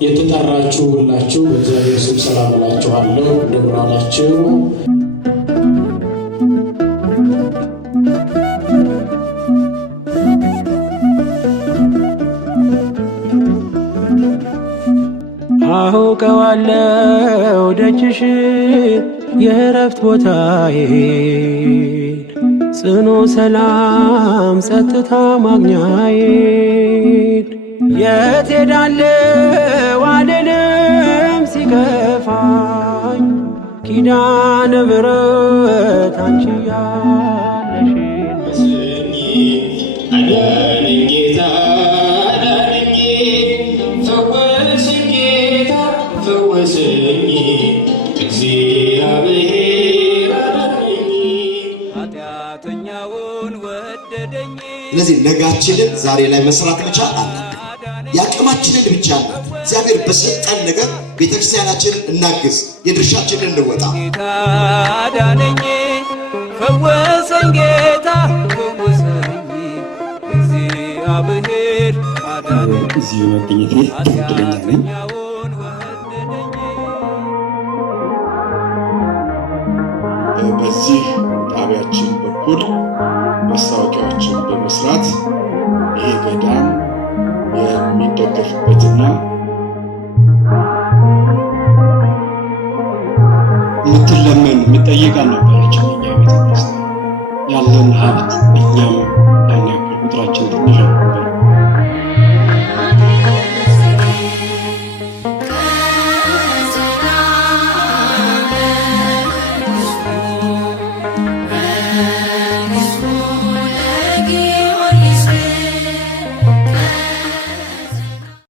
የተጠራችሁ ሁላችሁ በእግዚአብሔር ስም ሰላም እላችኋለሁ። እንደምን ዋላችሁ? አውቀዋለሁ ደጅሽ የእረፍት ቦታዬ ጽኑ ሰላም ጸጥታ ማግኛዬን የት ሄዳለሁ አልልም ሲከፋኝ ኪዳነ ምሕረት አንቺ ያለሽን አዳነኝ ጌታ አዳነኝ፣ ፈወሰኝ ጌታ ፈወሰኝ፣ እግዚአብሔር አዳነኝ። ኃጢአተኛውን ወደደኝ። ስለዚህ ነጋችንን ዛሬ ላይ መስራት መቻል አለብን። ያቅማችንን ብቻ እግዚአብሔር በሰጠን ነገር ቤተክርስቲያናችንን እናግዝ፣ የድርሻችንን እንወጣ። ጌታ አዳነኝ፣ ፈወሰኝ ጌታ ፈወሰኝ፣ እግዚአብሔር አዳነኝ። እዚህ መገኘቴ እድለኛ ነኝ። በዚህ ጣቢያችን በኩል ማስታወቂያዎችን በመስራት ይሄ ገዳም የሚደገፍበትና የምትለመን የምትጠይቅ አልነበረችም። እኛ ቤተክርስቲያን ያለን ሀብት እኛም ያን ያክል ቁጥራችን ትንሽ ነበር።